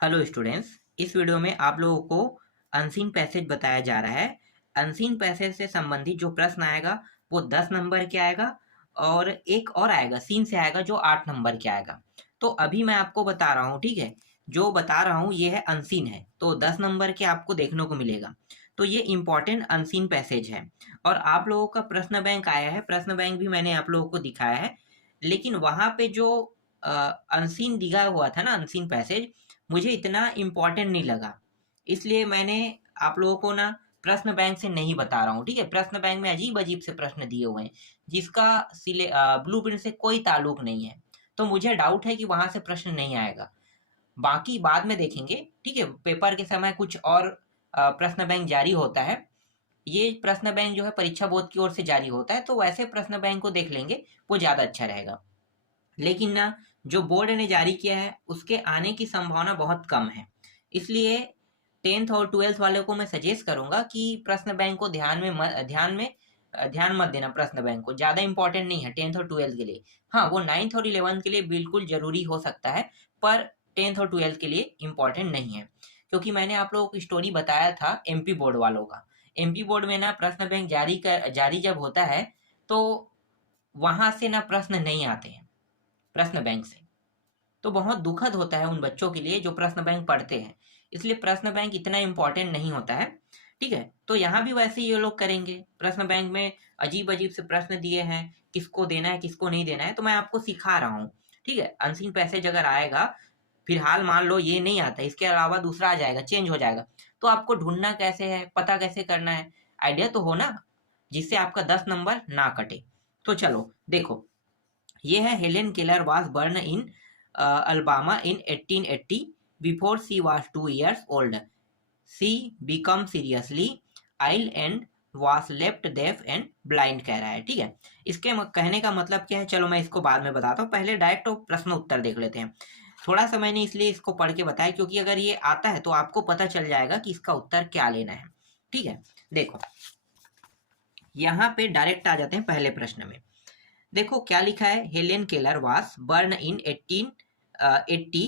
Hello students, इस video में आप लोगों को अनसीन पैसेज बताया जा रहा है। अनसीन पैसेज से संबंधित जो प्रश्न आएगा वो 10 नंबर के आएगा और एक और आएगा सीन से आएगा जो 8 नंबर के आएगा। तो अभी मैं आपको बता रहा हूँ, ठीक है। जो बता रहा हूँ ये है अनसीन है, तो 10 नंबर के आपको देखने को मिलेगा। तो ये इंपॉर्टेंट अनसीन पैसेज है और आप लोगों का प्रश्न बैंक आया है। प्रश्न बैंक भी मैंने आप लोगों को दिखाया है, लेकिन वहां पे जो अनसीन दिया हुआ था ना, अनसीन पैसेज मुझे इतना इम्पोर्टेंट नहीं लगा, इसलिए मैंने आप लोगों को ना प्रश्न बैंक से नहीं बता रहा हूँ, ठीक है। प्रश्न बैंक में अजीब अजीब से प्रश्न दिए हुए हैं जिसका ब्लूप्रिंट से कोई ताल्लुक नहीं है। तो मुझे डाउट है कि वहां से प्रश्न नहीं आएगा। बाकी बाद में देखेंगे, ठीक है। पेपर के समय कुछ और प्रश्न बैंक जारी होता है। ये प्रश्न बैंक जो है परीक्षा बोर्ड की ओर से जारी होता है, तो वैसे प्रश्न बैंक को देख लेंगे, वो ज्यादा अच्छा रहेगा। लेकिन ना, जो बोर्ड ने जारी किया है उसके आने की संभावना बहुत कम है। इसलिए 10th और 12th वाले को मैं सजेस्ट करूंगा कि प्रश्न बैंक को ध्यान मत देना। प्रश्न बैंक को ज्यादा इंपॉर्टेंट नहीं है 10th और 12th के लिए। हाँ, वो 9th और 11th के लिए बिल्कुल जरूरी हो सकता है, पर 10th और 12th के लिए इंपॉर्टेंट नहीं है। क्योंकि मैंने आप लोगों को स्टोरी बताया था एमपी बोर्ड वालों का। एमपी बोर्ड में ना प्रश्न बैंक जारी जब होता है तो वहां से ना प्रश्न नहीं आते हैं प्रश्न बैंक से। तो बहुत दुखद होता है उन बच्चों के लिए जो प्रश्न बैंक पढ़ते हैं। इसलिए प्रश्न बैंक इतना इंपॉर्टेंट नहीं होता है, ठीक है। तो यहाँ भी वैसे ही ये लोग करेंगे। प्रश्न बैंक में अजीब अजीब से प्रश्न दिए हैं, किसको देना है किसको नहीं देना है, तो मैं आपको सिखा रहा हूँ, ठीक है। अनसीन पैसेज अगर आएगा, फिलहाल मान लो ये नहीं आता, इसके अलावा दूसरा आ जाएगा, चेंज हो जाएगा, तो आपको ढूंढना कैसे है, पता कैसे करना है, आइडिया तो हो ना, जिससे आपका 10 नंबर ना कटे। तो चलो देखो, ये है Helen Keller was born in Alabama in 1880 before she was 2 years old. She become seriously ill and was left deaf and blind कह रहा है, ठीक है। इसके कहने का मतलब क्या है, चलो मैं इसको बाद में बताता हूँ। पहले डायरेक्ट प्रश्न उत्तर देख लेते हैं। थोड़ा सा मैंने इसलिए इसको पढ़ के बताया क्योंकि अगर ये आता है तो आपको पता चल जाएगा कि इसका उत्तर क्या लेना है, ठीक है। देखो, यहाँ पे डायरेक्ट आ जाते हैं पहले प्रश्न में। देखो क्या लिखा है, हेलेन केलर वास बर्न इन 1880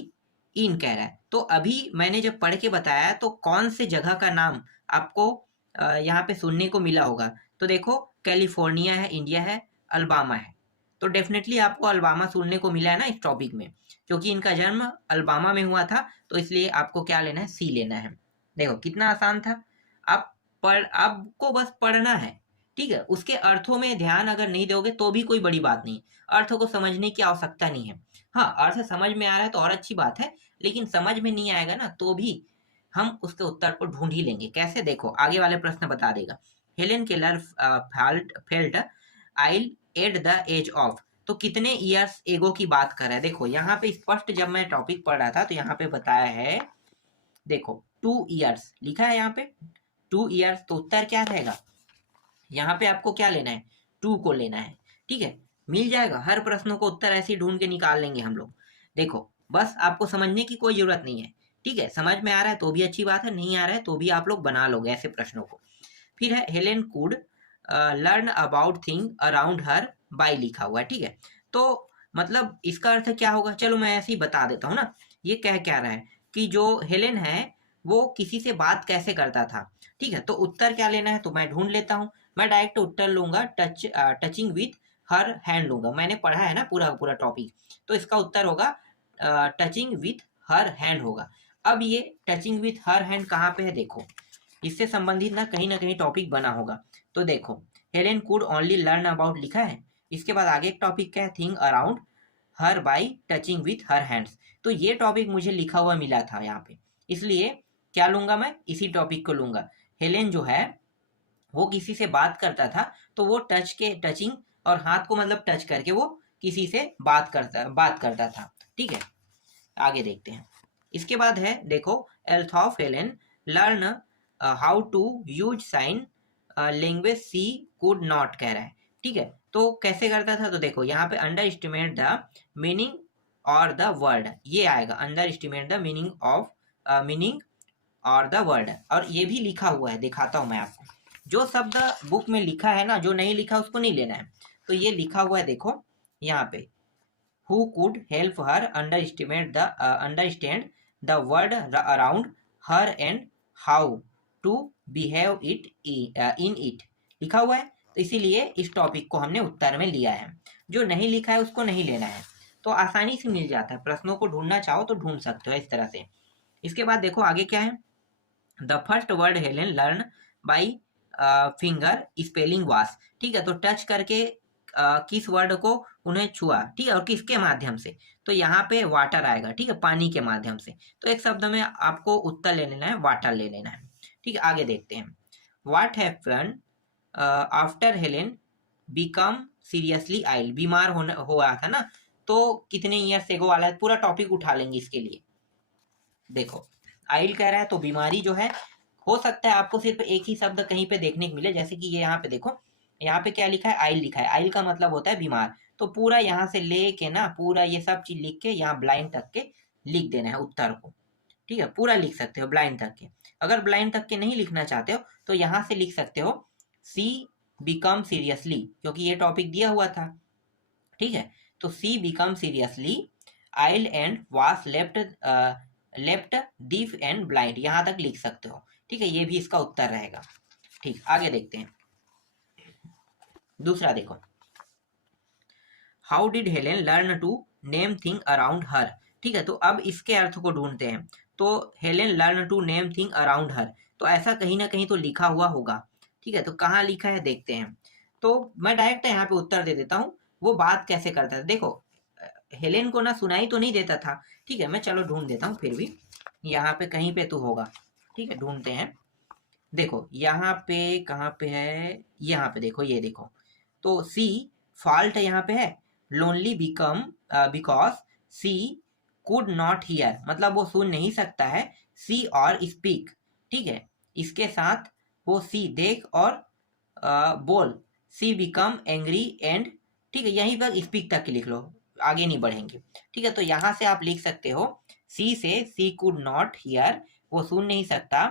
इन कह रहा है। तो अभी मैंने जब पढ़ के बताया तो कौन से जगह का नाम आपको यहाँ पे सुनने को मिला होगा। तो देखो, कैलिफोर्निया है, इंडिया है, अल्बामा है। तो डेफिनेटली आपको अल्बामा सुनने को मिला है ना इस टॉपिक में, क्योंकि इनका जन्म अल्बामा में हुआ था। तो इसलिए आपको क्या लेना है, सी लेना है। देखो कितना आसान था। आप आपको बस पढ़ना है, ठीक है। उसके अर्थों में ध्यान अगर नहीं दोगे तो भी कोई बड़ी बात नहीं, अर्थ को समझने की आवश्यकता नहीं है। हाँ, अर्थ समझ में आ रहा है तो और अच्छी बात है, लेकिन समझ में नहीं आएगा ना तो भी हम उसके उत्तर को ढूंढ ही लेंगे। कैसे, देखो आगे वाले प्रश्न बता देगा। Helen Keller felt ill at the age of, तो कितने ईयर्स एगो की बात कर रहा है। देखो यहाँ पे स्पष्ट, जब मैं टॉपिक पढ़ रहा था तो यहाँ पे बताया है, देखो 2 years लिखा है यहाँ पे, 2 years। तो उत्तर क्या रहेगा, यहाँ पे आपको क्या लेना है, 2 को लेना है, ठीक है। मिल जाएगा, हर प्रश्नों को उत्तर ऐसे ही ढूंढ के निकाल लेंगे हम लोग। देखो बस आपको समझने की कोई जरूरत नहीं है, ठीक है। समझ में आ रहा है तो भी अच्छी बात है, नहीं आ रहा है तो भी आप लोग बना लोगे ऐसे प्रश्नों को। फिर है Helen could learn about thing around her by लिखा हुआ है, ठीक है। तो मतलब इसका अर्थ क्या होगा, चलो मैं ऐसे ही बता देता हूँ ना। ये कह क्या रहा है कि जो हेलेन है वो किसी से बात कैसे करता था, ठीक है। तो उत्तर क्या लेना है तो मैं ढूंढ लेता हूँ। मैं डायरेक्ट उत्तर लूंगा, टचिंग विथ हर हैंड लूंगा। मैंने पढ़ा है ना पूरा पूरा टॉपिक, तो इसका उत्तर होगा टचिंग विथ हर हैंड होगा। अब ये टचिंग विथ हर हैंड कहाँ पे है, देखो इससे संबंधित ना कहीं टॉपिक बना होगा। तो देखो, Helen could only learn about लिखा है, इसके बाद आगे एक टॉपिक क्या है, thing around her by touching with her hands. तो ये टॉपिक मुझे लिखा हुआ मिला था यहाँ पे, इसलिए क्या लूंगा मैं, इसी टॉपिक को लूंगा। हेलेन जो है वो किसी से बात करता था, तो वो टचिंग और हाथ को मतलब टच करके वो किसी से बात करता था, ठीक है। आगे देखते हैं। इसके बाद है देखो, although Helen learn how to use sign language she could not कह रहा है, ठीक है। तो कैसे करता था, तो देखो यहाँ पे अंडर एस्टिमेट द मीनिंग और द वर्ड, ये आएगा अंडर एस्टिमेट द मीनिंग और द वर्ड। और ये भी लिखा हुआ है, दिखाता हूं मैं आपको। जो शब्द बुक में लिखा है ना, जो नहीं लिखा उसको नहीं लेना है। तो ये लिखा हुआ है, देखो यहाँ पे, who could help her understand the world around her and how to behave it in it, लिखा हुआ है, तो इसीलिए इस टॉपिक को हमने उत्तर में लिया है। जो नहीं लिखा है उसको नहीं लेना है, तो आसानी से मिल जाता है। प्रश्नों को ढूंढना चाहो तो ढूंढ सकते हो इस तरह से। इसके बाद देखो आगे क्या है। The first word Helen learn by finger spelling वास, ठीक है, तो टच करके किस वर्ड को उन्हें छुआ, ठीक है, और किसके माध्यम से, तो यहाँ पे वाटर आएगा, ठीक है, पानी के माध्यम से। तो एक शब्द में आपको उत्तर ले लेना है, वाटर ले लेना है। ठीक है, आगे देखते हैं। What happened after Helen become seriously ill, बीमार हो रहा था ना, तो कितने ईयर्स एगो वाला है, पूरा टॉपिक उठा लेंगे इसके लिए। देखो आइल कह रहा है तो बीमारी जो है, हो सकता है आपको सिर्फ एक ही शब्द कहीं पे देखने को मिले, जैसे कि ये यहाँ पे देखो, यहाँ पे क्या लिखा है, आइल लिखा है। आइल का मतलब होता है बीमार, तो पूरा यहाँ से लेके ना पूरा ये सब चीज लिख के यहाँ ब्लाइंड तक के लिख देना है उत्तर को। ठीक है, पूरा लिख सकते हो ब्लाइंड तक के। अगर ब्लाइंड तक के नहीं लिखना चाहते हो तो यहाँ से लिख सकते हो सी बिकम सीरियसली, क्योंकि ये टॉपिक दिया हुआ था। ठीक है, तो सी बिकम सीरियसली आइल एंड वास लेफ्ट डीफ एंड ब्लाइंड, यहां तक लिख सकते हो। ठीक है, ये भी इसका उत्तर रहेगा। ठीक, आगे देखते हैं। दूसरा देखो, how did Helen learn to name thing around her. ठीक है, तो अब इसके अर्थ को ढूंढते हैं। तो Helen learn to name thing around her, तो ऐसा कहीं ना कहीं तो लिखा हुआ होगा। ठीक है, तो कहाँ लिखा है देखते हैं। तो मैं डायरेक्ट यहाँ पे उत्तर दे देता हूँ। वो बात कैसे करता है देखो, हेलेन को ना सुनाई तो नहीं देता था। ठीक है, मैं चलो ढूंढ देता हूँ फिर भी, यहाँ पे कहीं पे तो होगा। ठीक है, ढूंढते हैं। देखो यहाँ पे कहाँ पे है, यहाँ पे देखो, ये देखो, तो सी फॉल्ट यहाँ पे है, lonely become because she could not hear, मतलब वो सुन नहीं सकता है, सी और स्पीक। ठीक है, इसके साथ वो सी देख और बोल, सी बिकम एंग्री एंड, ठीक है, यहीं पर स्पीक तक लिख लो, आगे नहीं बढ़ेंगे। ठीक है, तो यहाँ से आप लिख सकते हो सी से सी कुड नॉट हियर, वो सुन नहीं सकता,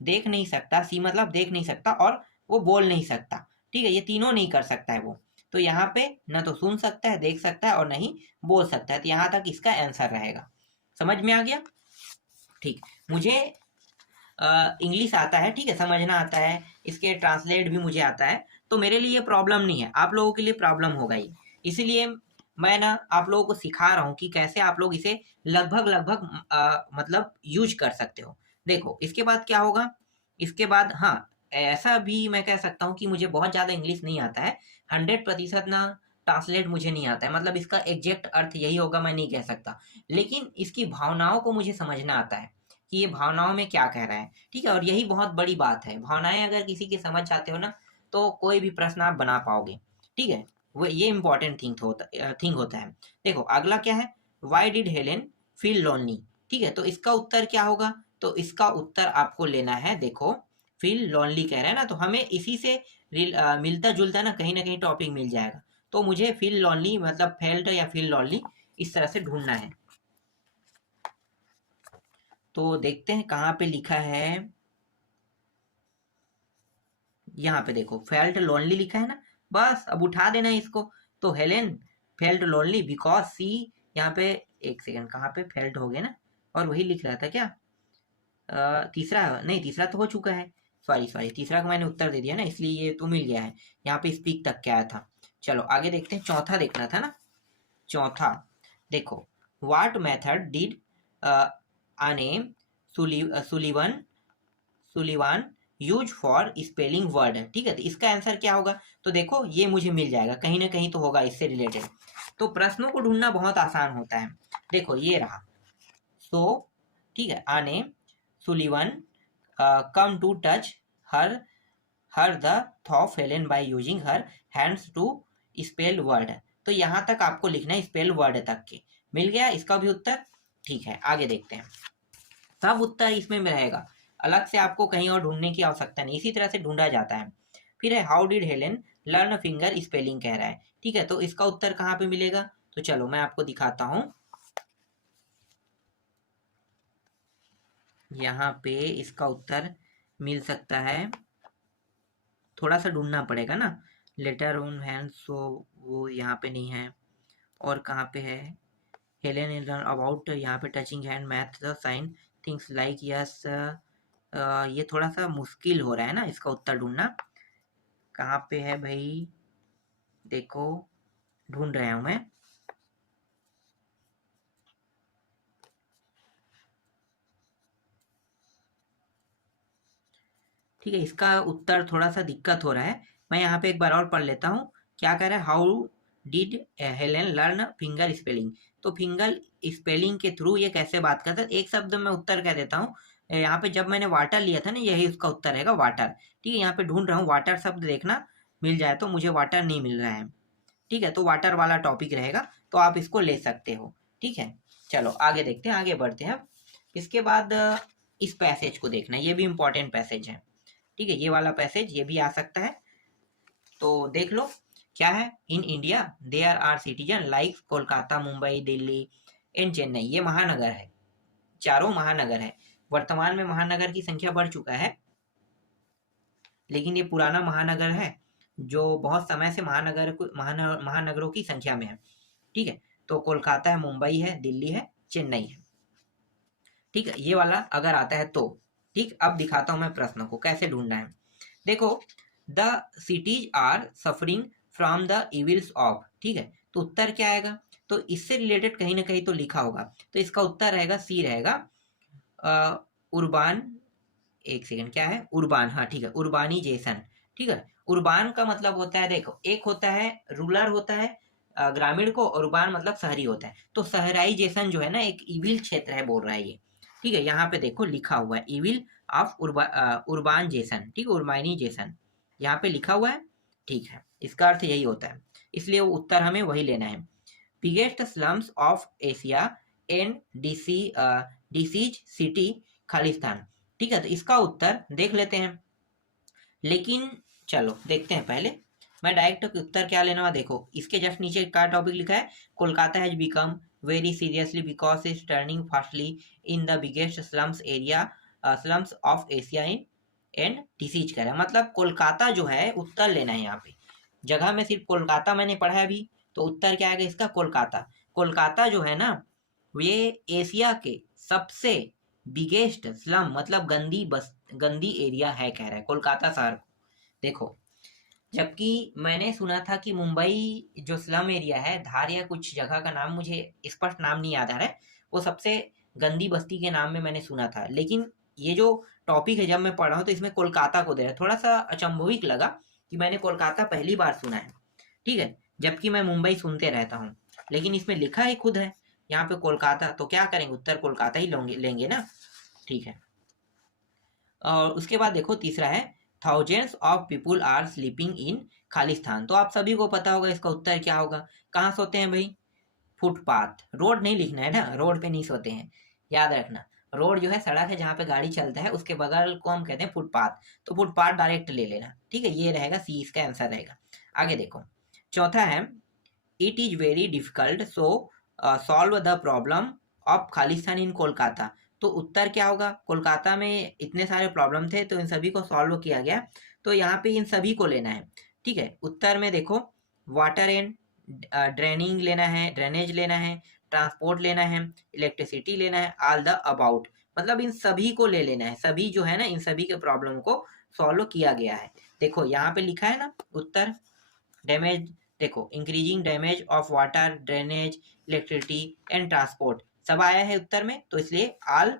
देख नहीं सकता, सी मतलब देख नहीं सकता, और वो बोल नहीं सकता। ठीक है, ये तीनों नहीं कर सकता है वो, तो यहाँ पे न तो सुन सकता है, देख सकता है, और नहीं बोल सकता है, तो यहाँ तक इसका आंसर रहेगा। समझ में आ गया। ठीक, मुझे इंग्लिश आता है, ठीक है, समझना आता है, इसके ट्रांसलेट भी मुझे आता है, तो मेरे लिए प्रॉब्लम नहीं है, आप लोगों के लिए प्रॉब्लम होगा ही। इसीलिए मैं ना आप लोगों को सिखा रहा हूँ कि कैसे आप लोग इसे लगभग लगभग मतलब यूज कर सकते हो। देखो इसके बाद क्या होगा, इसके बाद हाँ, ऐसा भी मैं कह सकता हूँ कि मुझे बहुत ज़्यादा इंग्लिश नहीं आता है, 100% ना ट्रांसलेट मुझे नहीं आता है, मतलब इसका एग्जैक्ट अर्थ यही होगा मैं नहीं कह सकता, लेकिन इसकी भावनाओं को मुझे समझना आता है कि ये भावनाओं में क्या कह रहा है। ठीक है, और यही बहुत बड़ी बात है, भावनाएं अगर किसी की समझ जाते हो ना, तो कोई भी प्रश्न आप बना पाओगे। ठीक है, वो ये इंपॉर्टेंट थिंग होता है। देखो अगला क्या है, why did Helen feel lonely. ठीक है, तो इसका उत्तर क्या होगा, तो इसका उत्तर आपको लेना है, देखो फील लोनली कह रहा है ना, तो हमें इसी से मिलता जुलता ना कहीं टॉपिक मिल जाएगा। तो मुझे फील लोनली मतलब फेल्ट या फील लोनली इस तरह से ढूंढना है। तो देखते हैं कहाँ पे लिखा है, यहाँ पे देखो फेल्ट लोनली लिखा है ना, बस अब उठा देना है इसको। तो हेलेन फेल्ट लोनली बिकॉज सी, यहाँ पे एक सेकंड, कहाँ पे फेल्ट हो गया ना, और वही लिख रहा था क्या, तीसरा नहीं, तीसरा तो हो चुका है, सॉरी तीसरा का मैंने उत्तर दे दिया ना, इसलिए ये तो मिल गया है। यहाँ पे स्पीक तक क्या आया था। चलो आगे देखते हैं, चौथा देखना था ना। चौथा देखो, व्हाट मेथड डिड आने Sullivan Sullivan use for spelling word. ठीक है, तो इसका आंसर क्या होगा, तो देखो ये मुझे मिल जाएगा, कहीं ना कहीं तो होगा इससे रिलेटेड। तो प्रश्नों को ढूंढना बहुत आसान होता है। देखो ये रहा, सो ठीक है, Anne Sullivan come to touch her her the thought Helen by using her hands to spell word. तो यहाँ तक आपको लिखना है स्पेल वर्ड तक के, मिल गया इसका भी उत्तर। ठीक है, आगे देखते हैं। सब उत्तर इसमें रहेगा, अलग से आपको कहीं और ढूंढने की आवश्यकता नहीं, इसी तरह से ढूंढा जाता है। फिर है how did Helen learn finger spelling कह रहा है। ठीक है, तो इसका उत्तर कहाँ पे मिलेगा, तो चलो मैं आपको दिखाता हूँ। यहाँ पे इसका उत्तर मिल सकता है, थोड़ा सा ढूंढना पड़ेगा ना, लेटर ऑन हैंड, सो वो यहाँ पे नहीं है, और कहाँ पे है, हेलेन अबाउट, यहाँ पे touching hand, math the sign, things like yes. ये थोड़ा सा मुश्किल हो रहा है ना इसका उत्तर ढूंढना। कहाँ पे है भाई, देखो ढूंढ रहा हूं मैं। ठीक है, इसका उत्तर थोड़ा सा दिक्कत हो रहा है। मैं यहाँ पे एक बार और पढ़ लेता हूँ। क्या कह रहा है, how did Helen learn finger spelling. तो फिंगर स्पेलिंग के थ्रू ये कैसे बात करता है, एक शब्द में उत्तर कह देता हूँ। यहाँ पे जब मैंने वाटर लिया था ना, यही उसका उत्तर रहेगा, वाटर। ठीक है, यहाँ पे ढूंढ रहा हूँ, वाटर शब्द देखना मिल जाए तो, मुझे वाटर नहीं मिल रहा है। ठीक है, तो वाटर वाला टॉपिक रहेगा, तो आप इसको ले सकते हो। ठीक है, चलो आगे देखते हैं, आगे बढ़ते हैं। अब इसके बाद इस पैसेज को देखना, ये भी इंपॉर्टेंट पैसेज है। ठीक है, ये वाला पैसेज ये भी आ सकता है, तो देख लो। क्या है, in India there are citizen like Kolkata, Mumbai, Delhi and Chennai. ये महानगर है, चारों महानगर है। वर्तमान में महानगर की संख्या बढ़ चुका है, लेकिन ये पुराना महानगर है जो बहुत समय से महानगरों की संख्या में है। ठीक है, तो कोलकाता है, मुंबई है, दिल्ली है, चेन्नई है। ठीक है, ये वाला अगर आता है तो। ठीक, अब दिखाता हूं मैं प्रश्न को कैसे ढूंढना है। देखो, the cities are suffering from the evils of. ठीक है, तो उत्तर क्या आएगा, तो इससे रिलेटेड कहीं ना कहीं तो लिखा होगा, तो इसका उत्तर रहेगा सी रहेगा, उर्बान। एक सेकंड, क्या है, उर्बान, हाँ ठीक है, उर्बानिजेशन। ठीक है, उर्बान का मतलब होता है, देखो एक होता है रूरल होता है ग्रामीण को, और उर्बान मतलब शहरी होता है। तो शहराइजेशन जो है ना, एक इविल क्षेत्र है बोल रहा है ये। ठीक है, यहाँ पे देखो लिखा हुआ है इविल ऑफ उर्बानजेशन। ठीक है, उर्बानिजेशन यहाँ पे लिखा हुआ है। ठीक है, इसका अर्थ यही होता है, इसलिए वो उत्तर हमें वही लेना है। Biggest slums of Asia and disease city Khalistan. ठीक है, तो इसका उत्तर देख लेते हैं, लेकिन चलो देखते हैं पहले। मैं डायरेक्ट उत्तर क्या लेना, देखो इसके जस्ट नीचे का टॉपिक लिखा है, Kolkata has become very seriously because is turning fastly in the biggest slums area, slums of Asia in and disease कर रहा है। मतलब कोलकाता जो है, उत्तर लेना है यहाँ पे। जगह में सिर्फ कोलकाता मैंने पढ़ा है अभी, तो उत्तर क्या आएगा इसका, कोलकाता। कोलकाता जो है ना, ये एशिया के सबसे बिगेस्ट स्लम मतलब गंदी एरिया है कह रहा है कोलकाता शहर को। देखो, जबकि मैंने सुना था कि मुंबई जो स्लम एरिया है, धार या कुछ जगह का नाम मुझे स्पष्ट नाम नहीं याद आ रहा है, वो सबसे गंदी बस्ती के नाम में मैंने सुना था। लेकिन ये जो टॉपिक है, जब मैं पढ़ रहा हूँ तो इसमें कोलकाता को दे रहा है, थोड़ा सा अचंभविक लगा कि मैंने कोलकाता पहली बार सुना है। ठीक है, जबकि मैं मुंबई सुनते रहता हूँ, लेकिन इसमें लिखा ही खुद है यहाँ पे कोलकाता, तो क्या करेंगे, उत्तर कोलकाता ही लेंगे ना। ठीक है, और उसके बाद देखो तीसरा है, thousands of people are sleeping in Khalistan. तो आप सभी को पता होगा इसका उत्तर क्या होगा, कहाँ सोते हैं भाई, फुटपाथ। रोड नहीं लिखना है ना, रोड पे नहीं सोते हैं, याद रखना। रोड जो है सड़क है जहाँ पे गाड़ी चलता है, उसके बगल को हम कहते हैं फुटपाथ, तो फुटपाथ डायरेक्ट ले लेना। ठीक है, ये रहेगा सी, इसका आंसर रहेगा। आगे देखो, चौथा है, it is very difficult so solve the problem of Khalistan in Kolkata. तो उत्तर क्या होगा, कोलकाता में इतने सारे प्रॉब्लम थे, तो इन सभी को सॉल्व किया गया, तो यहाँ पे इन सभी को लेना है। ठीक है, उत्तर में देखो, वाटर एंड ड्रेनिंग लेना है, ड्रेनेज लेना है, ट्रांसपोर्ट लेना है, इलेक्ट्रिसिटी लेना है, ऑल द अबाउट, मतलब इन सभी को ले लेना है। सभी जो है ना, इन सभी के प्रॉब्लम को सॉल्व किया गया है। देखो यहाँ पे लिखा है ना उत्तर, डैमेज, देखो increasing damage of water, drainage, electricity and transport सब आया है उत्तर में, तो इसलिए ऑल,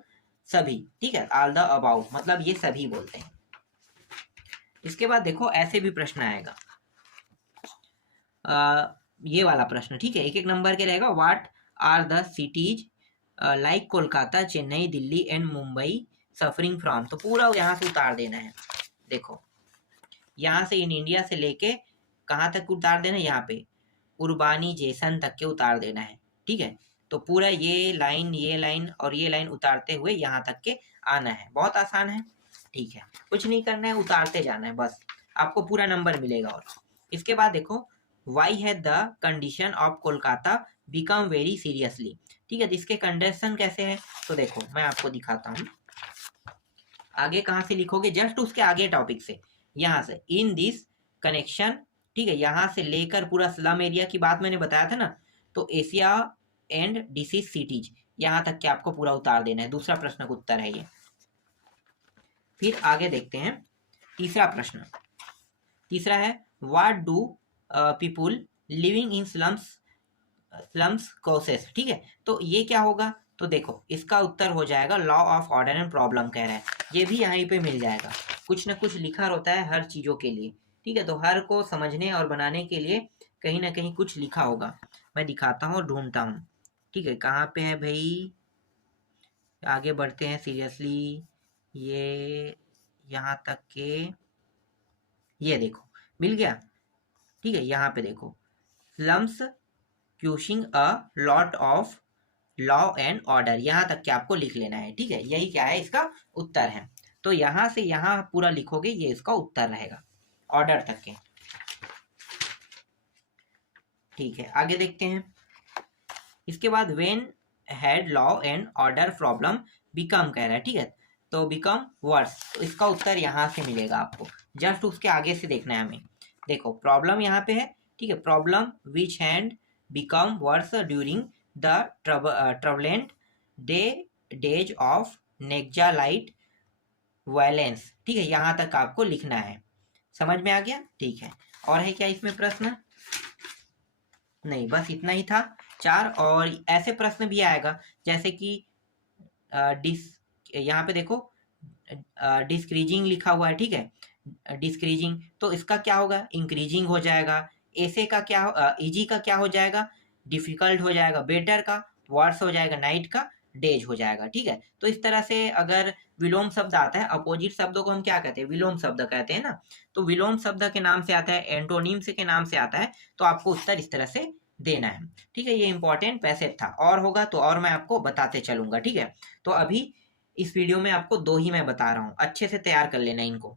सभी। ठीक है, ऑल द अबाउट मतलब ये सभी बोलते हैं। इसके बाद देखो ऐसे भी प्रश्न आएगा, ये वाला प्रश्न। ठीक है, एक एक नंबर के रहेगा। What are the cities like Kolkata, Chennai, Delhi and Mumbai suffering from. तो पूरा यहाँ से उतार देना है। देखो यहाँ से इन इंडिया से लेके कहाँ तक उतार देना है, यहाँ पे उर्बानिजेशन तक के उतार देना है। ठीक है, तो पूरा ये लाइन और ये लाइन उतारते हुए यहाँ तक के आना है, बहुत आसान है। ठीक है, कुछ नहीं करना है, उतारते जाना है बस, आपको पूरा नंबर मिलेगा। और इसके बाद देखो, वाई है the condition of Kolkata become very seriously. ठीक है, तो इसके कंडीशन कैसे है, तो देखो मैं आपको दिखाता हूँ। आगे कहाँ से लिखोगे, जस्ट उसके आगे टॉपिक से, यहाँ से, इन दिस कनेक्शन। ठीक है, यहाँ से लेकर पूरा स्लम एरिया की बात मैंने बताया था ना, तो एशिया एंड डिसीज सिटीज, यहाँ तक के आपको पूरा उतार देना है। दूसरा प्रश्न का उत्तर है ये। फिर आगे देखते हैं तीसरा प्रश्न। तीसरा है what do people living in slums causes. ठीक है, तो ये क्या होगा, तो देखो इसका उत्तर हो जाएगा law of order and problem कह रहा है। ये भी यहीं पे मिल जाएगा, कुछ ना कुछ लिखा होता है हर चीज़ों के लिए। ठीक है, तो हर को समझने और बनाने के लिए कहीं ना कहीं कुछ लिखा होगा। मैं दिखाता हूँ और ढूंढता हूँ। ठीक है, कहाँ पे है भाई, आगे बढ़ते हैं सीरियसली। ये यहाँ तक के, ये देखो मिल गया। ठीक है, यहाँ पे देखो slums causing a lot of law and order, यहाँ तक के आपको लिख लेना है। ठीक है, यही क्या है, इसका उत्तर है। तो यहाँ से यहाँ पूरा लिखोगे, ये इसका उत्तर रहेगा ऑर्डर तक के। ठीक है, आगे देखते हैं। इसके बाद when had law and order problem become कह रहा है। ठीक है, तो बिकम वर्स, तो इसका उत्तर यहाँ से मिलेगा आपको। जस्ट उसके आगे से देखना है हमें। देखो प्रॉब्लम यहाँ पे है। ठीक है, problem which had become worse during the turbulent days of Naxalite violence. ठीक है, यहाँ तक आपको लिखना है। समझ में आ गया? ठीक है, और है क्या इसमें प्रश्न? नहीं, बस इतना ही था, 4। और ऐसे प्रश्न भी आएगा जैसे कि यहाँ पे देखो डिस्क्रीजिंग लिखा हुआ है। ठीक है, डिस्क्रीजिंग, तो इसका क्या होगा, इंक्रीजिंग हो जाएगा। ऐसे का क्या, इजी का क्या हो जाएगा, डिफिकल्ट हो जाएगा। बेटर का वर्स हो जाएगा। नाइट का डेज हो जाएगा। ठीक है, तो इस तरह से अगर विलोम शब्द आता है, अपोजिट शब्दों को हम क्या कहते हैं, विलोम शब्द कहते हैं ना। तो विलोम शब्द के नाम से आता है, एंटोनिम से के नाम से आता है, तो आपको उत्तर इस तरह से देना है। ठीक है, ये इंपॉर्टेंट पैसेज था, और होगा तो और मैं आपको बताते चलूंगा। ठीक है, तो अभी इस वीडियो में आपको 2 ही मैं बता रहा हूँ, अच्छे से तैयार कर लेना इनको।